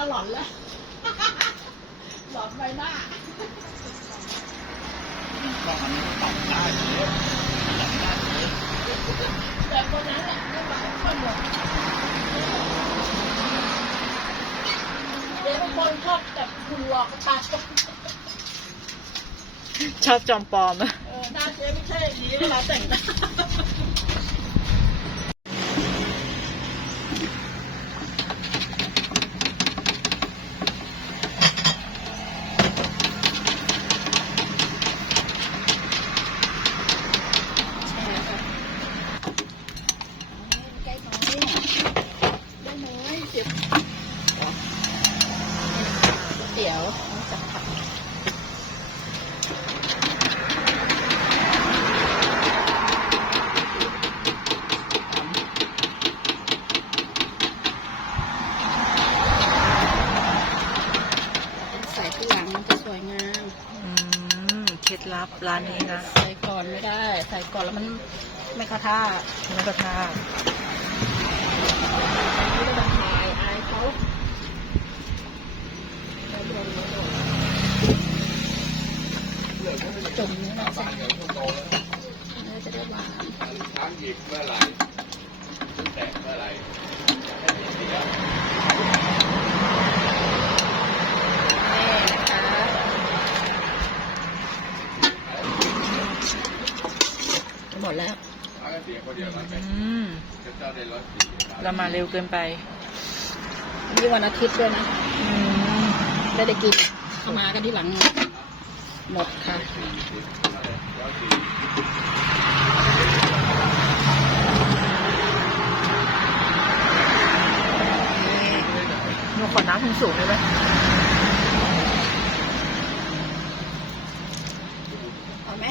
จะหลอนแล้ว หลอนใบหน้าก็มันปรับได้เยอะปรับได้เยอะแต่คนนั้นแหละไม่หลายคนหรอกเดี๋ยวบางคนชอบแบบคุณหลอกตาชอบจอมปลอมอะ เออหน้าเจ๊ไม่ใช่อย่างนี้เวลาแต่งหน้า ใกล้น้อยได้น้อยเดี๋ยว เดี๋ยวจะผัดใส่ที่หลังมันจะสวยงามอืมเคล็ดลับร้านนี้นะ ใส่ก่อนไม่ได้ ใส่ก่อนแล้วมันไม่เข้าท่าแล้วก็ท่า ไม่ได้ถ่ายอายเขา จุ่มนี่นะใส่เนื้อจะได้หวานช้างหยิบเมื่อไหร่แตกเมื่อไหร่ให้มีเสียหมดแล้วเรามาเร็วเกินไปมีวันอาทิตย์ด้วยนะอืมได้ได้กินเข้ามากันที่หลัง หมดค่ะร้อยสี่หนูขอน้ำสูงๆได้ไหมเอาไหม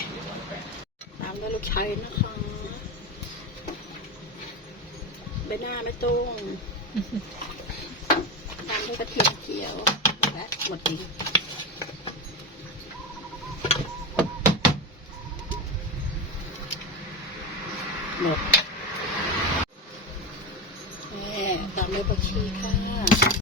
ตามด้วยลูกชายนะคะใบหน้าไม่ตรงตามด้วยกระเทียมเจียวและหมดจริง หมดแม่ตามด้วยผักชีค่ะ